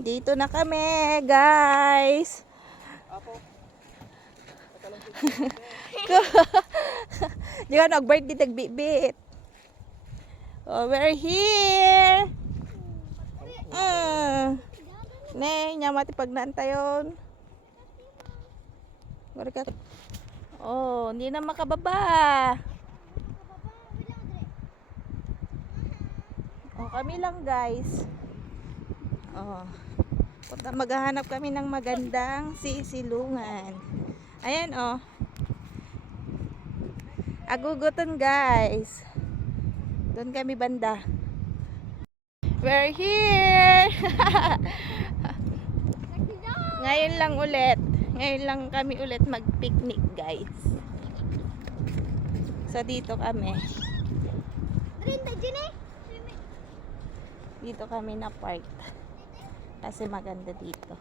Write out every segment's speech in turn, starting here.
Dito na kami, guys. Di ba nag-birthday tagbibit? Oh, we're here. Neng, nyamati pagnantayon. Oh, hindi na makababa. Oh, kami lang, guys. Oh. Maghahanap kami ng magandang sisilungan. Ayan, oh. Agugutan, guys. Doon kami banda. We're here. Ngayon lang ulit. Ngayon lang kami ulit mag-picnic, guys. So dito kami. Dito kami na park. Kasi maganda dito.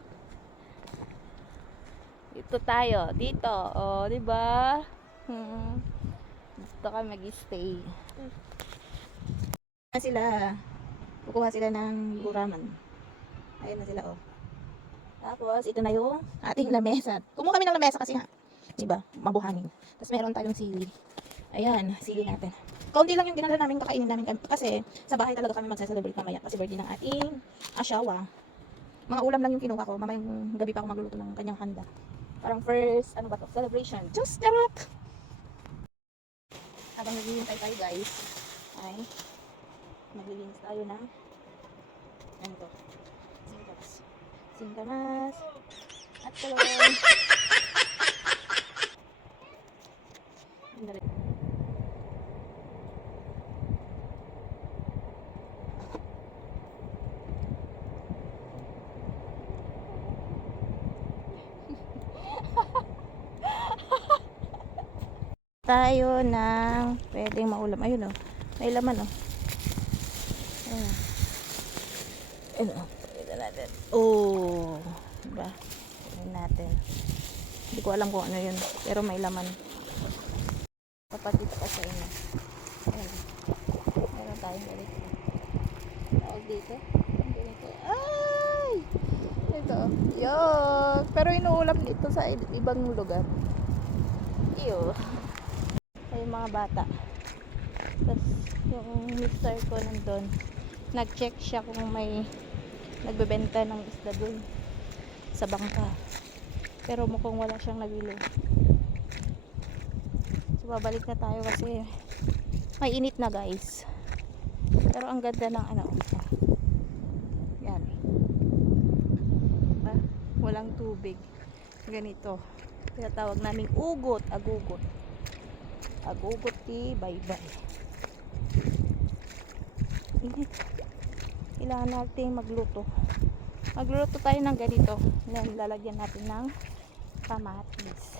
Dito tayo, dito. Oh, 'di ba? Dito kami mag-stay. Sila. Kukuha sila ng guraman. Ayun na sila, oh. Tapos ito na yung ating lamesa. Kumuha kami ng lamesa kasi 'di ba? Mabuhangin. Tapos meron tayong sili. Ayan, sili natin. Kaunti lang yung dinala namin, kakainin namin kasi sa bahay talaga kami magse-celebrate mamaya kasi birthday ng ating asawa. Mga ulam lang yung kinuha ko. Mamayang gabi pa ako magluluto ng kanyang handa. Parang first, ano ba to? Celebration. Just charot! Habang naghihintay tayo, guys, ay maglilinis tayo ng ano to? Singkamas at talong. Tayo ng pwedeng maulam. Ayun, oh. May laman, oh. Ayun. Ayun, oh. Pwede natin. Oh. Diba? Pwede natin. Hindi ko alam kung ano yun. Pero may laman. Kapatid pa sa inyo. Ayun. Meron tayong ganito. Tawag dito. Ganito. Ay! Ito. Yuck! Pero inuulam dito sa ibang lugar. Ew. Ay, mga bata. Tapos yung mister ko nandun, nag-check siya kung may nagbebenta ng isda dun sa bangka, pero mukhang wala siyang nabili. So babalik na tayo kasi may init na, guys. Pero ang ganda ng ano, yan, walang tubig, ganito tinatawag naming ugot, agugot. Agugot ti bye-bye. Init. Kailangan natin magluto. Magluluto tayo ng ganito. Lalagyan natin ng kamatis.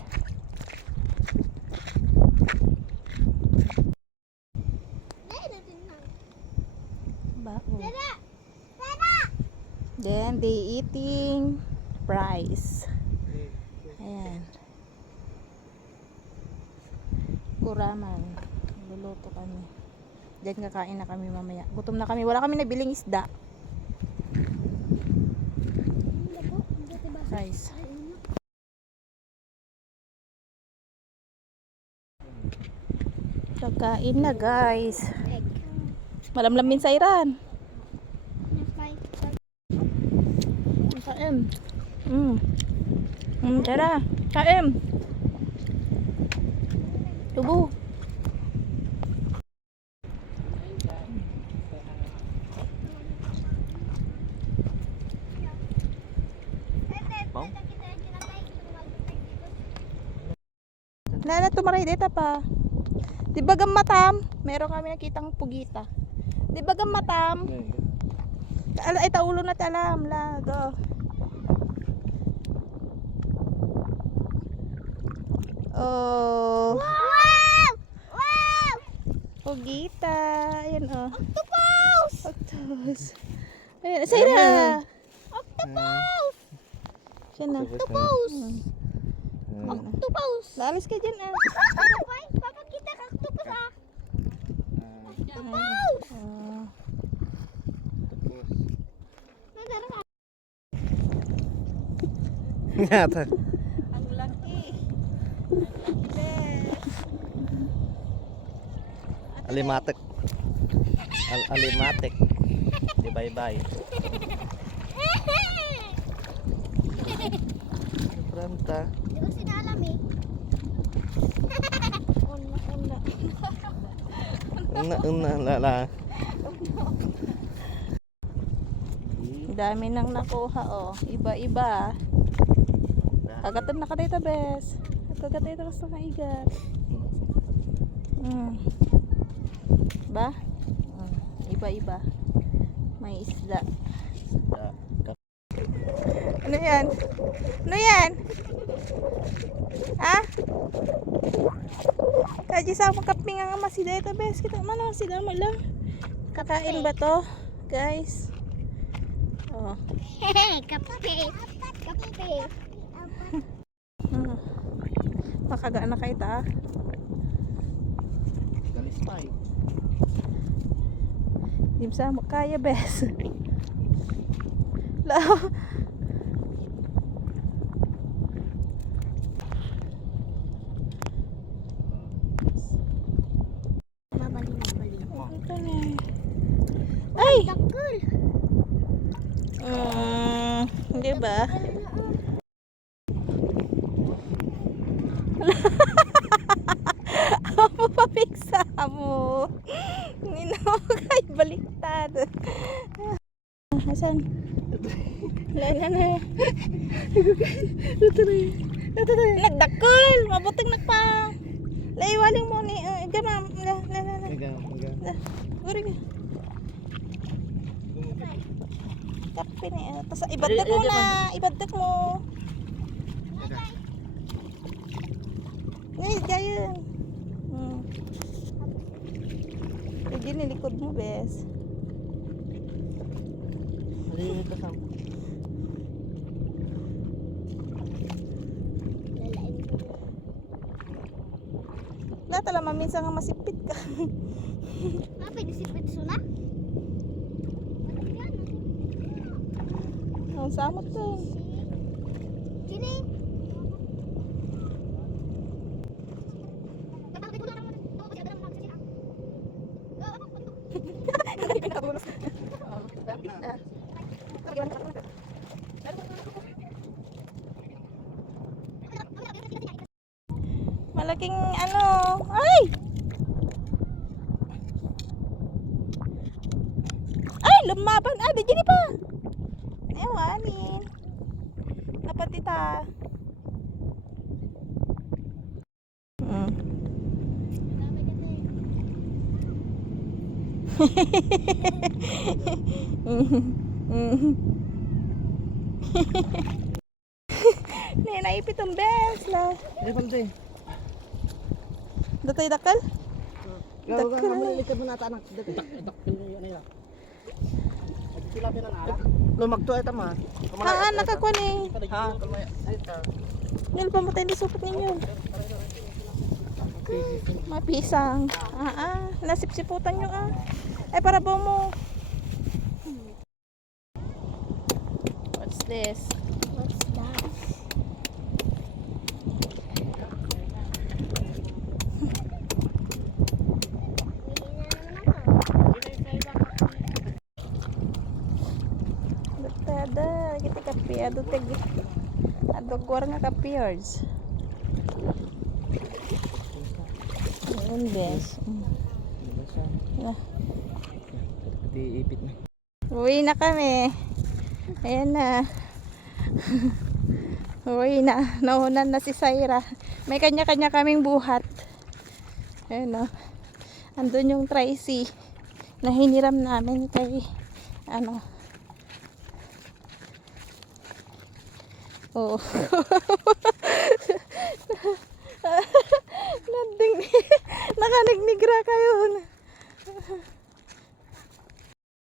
Bao. Then they eating rice. Ayan. Guraman. Luluto kami. Diyan kakain na kami mamaya. Gutom na kami. Wala kami nabiling isda. Rice. Kakain na, guys. Malamlamin sa Iran. Kain. Tara. Kain. Tubo. Nana, tumaray dito pa. Di ba gamatam? Meron kami nakitang pugita. Di ba gamatam? Ay, taulo na talam. Lago. Oh. Wow! Wow! Pugita. Ayan, oh. Octopus! Octopus. Ayan, Sarah! Octopus! Siya na. Octopus! Octopus! Lalis ka dyan, ah. Papakita ka octopus, ah. Octopus! Yata. Ang laki. Ang laki, bes. Alimatek. Alimatek. Di bye-bye. Pranta. Di ba sinalam eh? Una. Lala. Dami nang nakuha, oh. Iba-iba. Agatan na ka dito, bes. Agatan dito ka sa kaigat. Ba? Iba-iba. May isda. Ano yan? Ano yan? Ha? Kaji sa akong kaping nga masida ito, bes. Kita man, sida mo lang. Kakain ba to? Guys. Oh. Kape. Kape. Makagaan na kayo ta. Kalispay. Dim sa mo kaya, bes. La. Mabali. Ito na. Ay! Dakul. Hindi ba? Ako papiksa mo. Ninokay baliktad. Asan? Lala na. Ito na. Nagdakol. Mabuting nagpa. Laiwaling mo ni. Gama. La. Uri ka. Kape ni. Tapos ibadak mo na. Ibadak mo. Ngayon, gayon. Sige, nilikod mo, bes. Maliit ka sam. Lalain ko. Lahat alam, minsan nga masipit ka. Pwede si Pitsuna? Ang samot to. Kini. Malaking ano. Ay! Ay, lumaban. Ay, di dyan pa. Ewanin. Napatita. Naipit ang bes la. Di palde. Datay dakal? Gawa ka Dakal. malilikad mo nata anak. Dakil mo yan nila. Sila pinanara. Lumagto ay tama. Haan nakakuha ni. Ha, kalmay. Ay ta. Nil pa mo tayo supot ninyo. Mapisang. Nasipsiputan nyo Ay, para ba mo? What's this? What's that? Ada kita kape ado teg ado kuar nga kape yards. Ayun bes. Nah, Diipit na. uwi na kami. Ayan na. Uwi na. Naunan na si Syra. May kanya-kanya kaming buhat. Ayan o. Andun yung Tracy na hiniram namin kay ano. Oh. Nakanig-nigra kayo.